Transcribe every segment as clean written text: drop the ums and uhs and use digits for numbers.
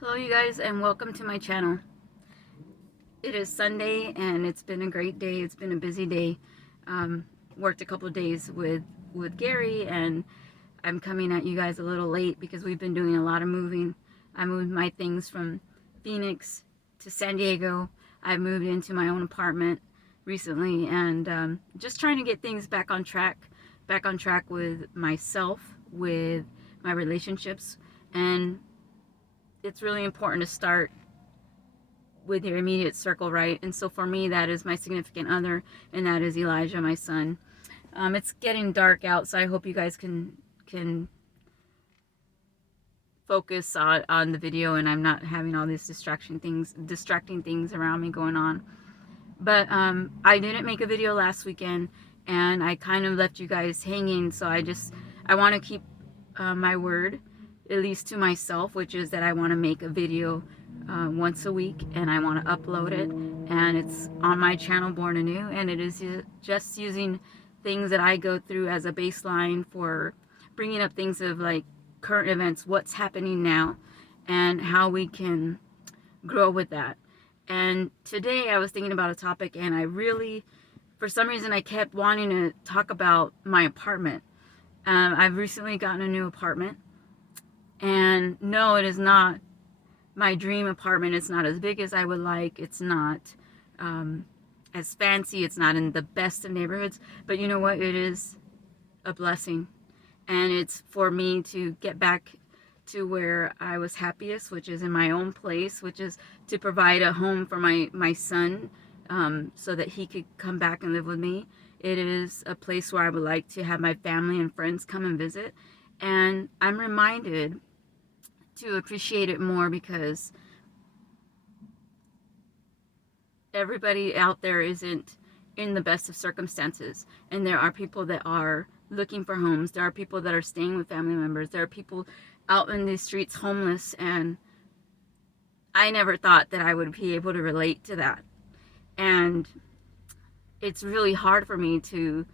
Hello you guys and welcome to my channel. It is Sunday and it's been a great day. It's been a busy day. Worked a couple of days with Gary, and I'm coming at you guys a little late because we've been doing a lot of moving. I moved my things from Phoenix to San Diego. I moved into my own apartment recently, and just trying to get things back on track with myself, with my relationships. And it's really important to start with your immediate circle, right? And so for me, that is my significant other, and that is Elijah, my son. It's getting dark out, so I hope you guys can focus on the video, and I'm not having all these distracting things around me going on. But I didn't make a video last weekend, and I kind of left you guys hanging. So I want to keep my word, at least to myself, which is that I want to make a video once a week, and I want to upload it, and it's on my channel Born Anew, and it is just using things that I go through as a baseline for bringing up things of like current events, what's happening now, and how we can grow with that. And today I was thinking about a topic, and I really, for some reason, I kept wanting to talk about my apartment. I've recently gotten a new apartment, and no, it is not my dream apartment. It's not as big as I would like. It's not as fancy. It's not in the best of neighborhoods. But you know what? It is a blessing. And it's for me to get back to where I was happiest, which is in my own place, which is to provide a home for my son, so that he could come back and live with me. It is a place where I would like to have my family and friends come and visit. And I'm reminded to appreciate it more because everybody out there isn't in the best of circumstances, and there are people that are looking for homes. There are people that are staying with family members. There are people out in the streets homeless, and I never thought that I would be able to relate to that. And it's really hard for me to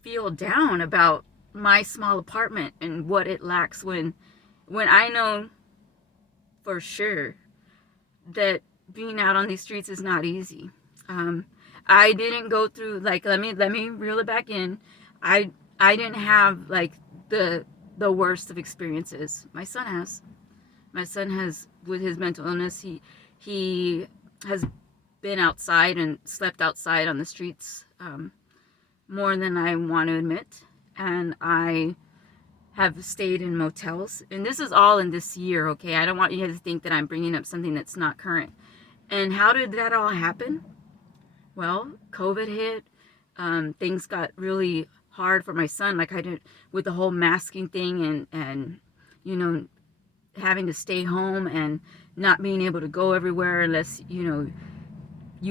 feel down about my small apartment and what it lacks when I know for sure that being out on these streets is not easy. I didn't go through, like, let me reel it back in. I didn't have like the worst of experiences. My son has. My son has, with his mental illness, he has been outside and slept outside on the streets more than I want to admit, and I have stayed in motels, and this is all in this year, okay? I don't want you to think that I'm bringing up something that's not current. And how did that all happen? Well, COVID hit. Things got really hard for my son, like I did with the whole masking thing, and you know, having to stay home and not being able to go everywhere unless you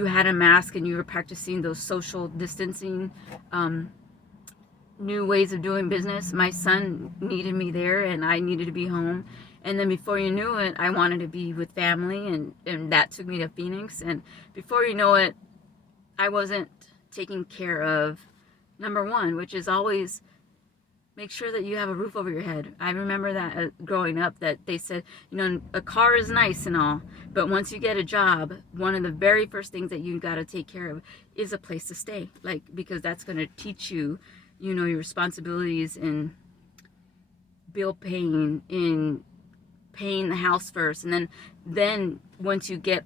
had a mask and you were practicing those social distancing new ways of doing business. My son needed me there, and I needed to be home. And then before you knew it, I wanted to be with family, and that took me to Phoenix. And before you know it, I wasn't taking care of number one, which is always make sure that you have a roof over your head. I remember that growing up, that they said, a car is nice and all, but once you get a job, one of the very first things that you got to take care of is a place to stay, like, because that's going to teach you your responsibilities in bill paying, in paying the house first, and then once you get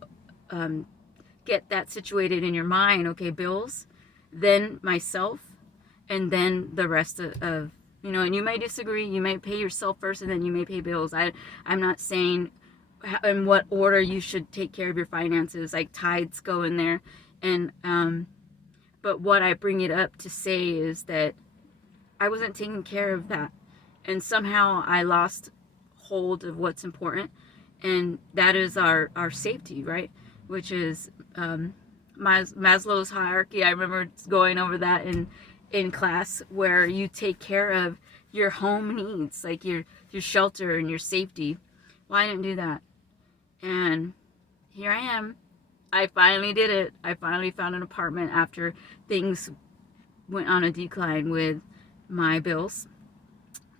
that situated in your mind, okay, bills, then myself, and then the rest of and you may disagree, you may pay yourself first, and then you may pay bills. I'm not saying in what order you should take care of your finances, like tithes go in there, and but what I bring it up to say is that I wasn't taking care of that, and somehow I lost hold of what's important, and that is our safety, right? Which is Maslow's hierarchy. I remember going over that in class, where you take care of your home needs, like your shelter and your safety. Well, I didn't do that, and here I am. I finally did it. I finally found an apartment after things went on a decline with my bills.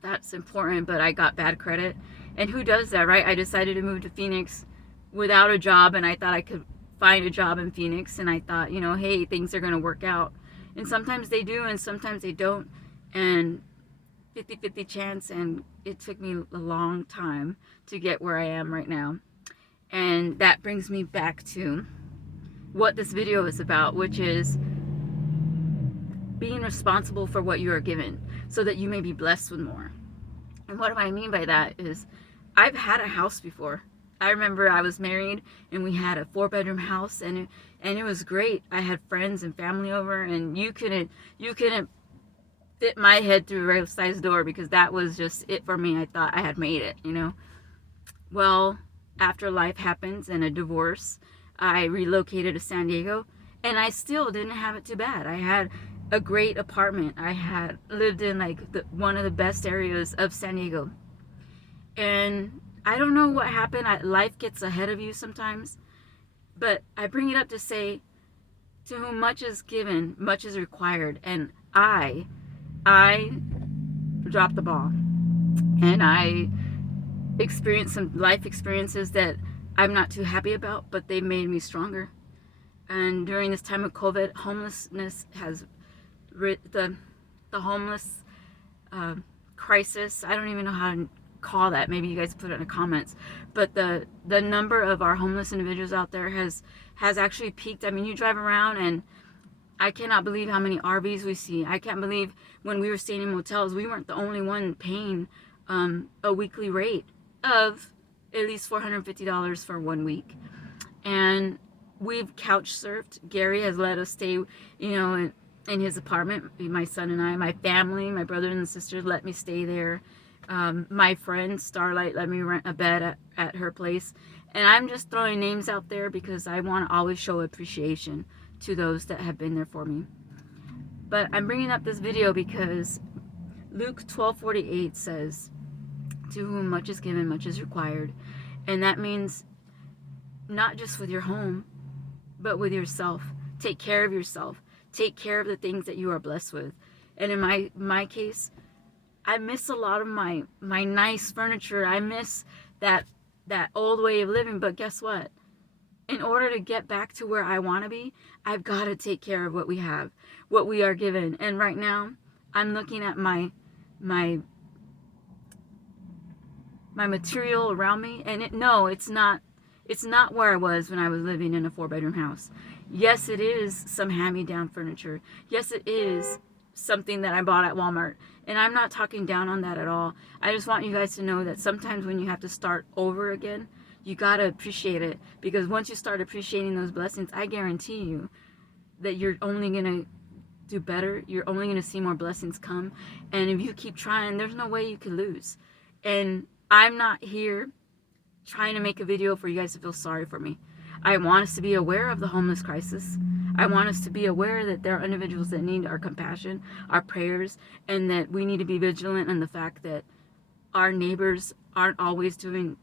That's important, but I got bad credit, And who does that, right? I decided to move to Phoenix without a job, and I thought I could find a job in Phoenix, and I thought, you know, hey, things are going to work out. And sometimes they do, and sometimes they don't. And 50-50 chance, and it took me a long time to get where I am right now. And that brings me back to what this video is about, which is being responsible for what you are given so that you may be blessed with more. And what do I mean by that is, I've had a house before. I remember I was married and we had a 4-bedroom house, and it was great. I had friends and family over, and you couldn't fit my head through a regular size door, because that was just it for me. I thought I had made it, you know. Well, after life happens and a divorce, I relocated to San Diego, and I still didn't have it too bad. I had a great apartment. I had lived in like one of the best areas of San Diego. And I don't know what happened. Life gets ahead of you sometimes. But I bring it up to say, to whom much is given, much is required. And I dropped the ball. And I experienced some life experiences that I'm not too happy about, but they made me stronger. And during this time of COVID, homelessness has the homeless crisis. I don't even know how to call that. Maybe you guys put it in the comments. But the number of our homeless individuals out there has actually peaked. I mean, you drive around and I cannot believe how many RVs we see. I can't believe when we were staying in motels, we weren't the only one paying a weekly rate of at least $450 for 1 week. And we've couch surfed. Gary has let us stay, you know, in his apartment. My son and I, my family, my brother and sisters let me stay there. My friend Starlight let me rent a bed at her place. And I'm just throwing names out there because I want to always show appreciation to those that have been there for me. But I'm bringing up this video because Luke 12:48 says, to whom much is given, much is required. And that means not just with your home, but with yourself. Take care of yourself. Take care of the things that you are blessed with. And in my case, I miss a lot of my nice furniture. I miss that old way of living. But guess what? In order to get back to where I want to be, I've got to take care of what we have, what we are given. And right now, I'm looking at my material around me, and it's not where I was when I was living in a 4-bedroom house. Yes, it is some hand-me-down furniture. Yes, it is something that I bought at Walmart. And I'm not talking down on that at all. I just want you guys to know that sometimes when you have to start over again, you got to appreciate it. Because once you start appreciating those blessings, I guarantee you that you're only going to do better. You're only going to see more blessings come. And if you keep trying, there's no way you could lose. And I'm not here trying to make a video for you guys to feel sorry for me. I want us to be aware of the homeless crisis. I want us to be aware that there are individuals that need our compassion, our prayers, and that we need to be vigilant in the fact that our neighbors aren't always doing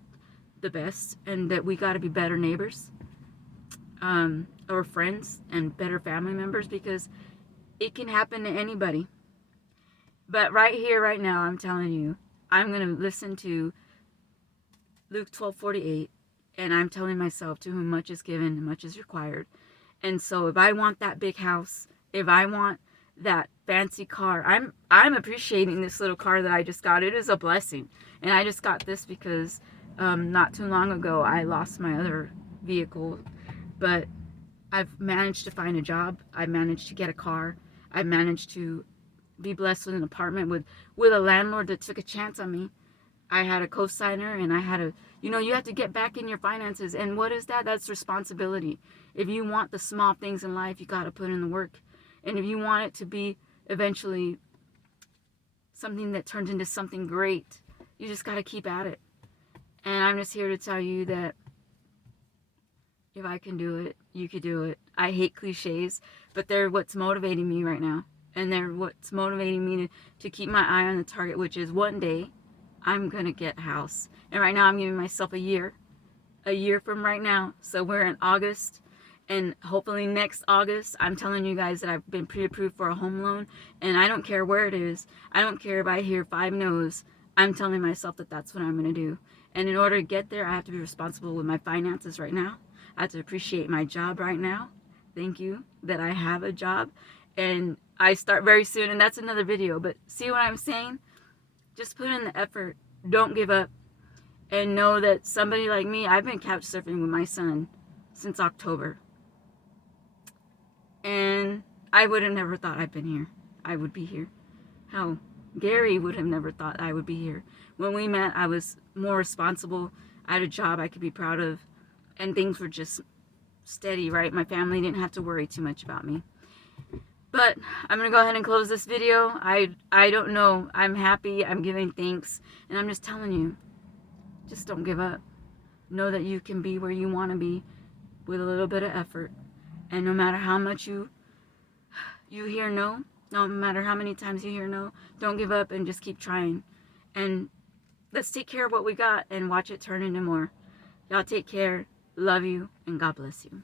the best, and that we got to be better neighbors or friends and better family members, because it can happen to anybody. But right here, right now, I'm telling you, I'm going to listen to Luke 12:48, and I'm telling myself, to whom much is given, much is required. And so if I want that big house, if I want that fancy car, I'm appreciating this little car that I just got. It is a blessing. And I just got this because not too long ago I lost my other vehicle. But I've managed to find a job. I managed to get a car. I managed to be blessed with an apartment with a landlord that took a chance on me. I had a co-signer, and I had a, you have to get back in your finances. And what is that? That's responsibility. If you want the small things in life, you got to put in the work. And if you want it to be eventually something that turns into something great, you just got to keep at it. And I'm just here to tell you that if I can do it, you could do it. I hate cliches, but they're what's motivating me right now. And they're what's motivating me to keep my eye on the target, which is one day I'm going to get a house. And right now I'm giving myself a year from right now. So we're in August, and hopefully next August, I'm telling you guys that I've been pre-approved for a home loan. And I don't care where it is. I don't care if I hear 5 no's. I'm telling myself that that's what I'm going to do. And in order to get there, I have to be responsible with my finances right now. I have to appreciate my job right now. Thank you that I have a job. And I start very soon, and that's another video. But see what I'm saying? Just put in the effort. Don't give up. And know that somebody like me, I've been couch surfing with my son since October. And I would have never thought I'd been here. I would be here. Hell, Gary would have never thought I would be here. When we met, I was more responsible. I had a job I could be proud of. And things were just steady, right? My family didn't have to worry too much about me. But I'm going to go ahead and close this video. I don't know. I'm happy. I'm giving thanks. And I'm just telling you, just don't give up. Know that you can be where you want to be with a little bit of effort. And no matter how much you hear no, no matter how many times you hear no, don't give up and just keep trying. And let's take care of what we got and watch it turn into more. Y'all take care. Love you, and God bless you.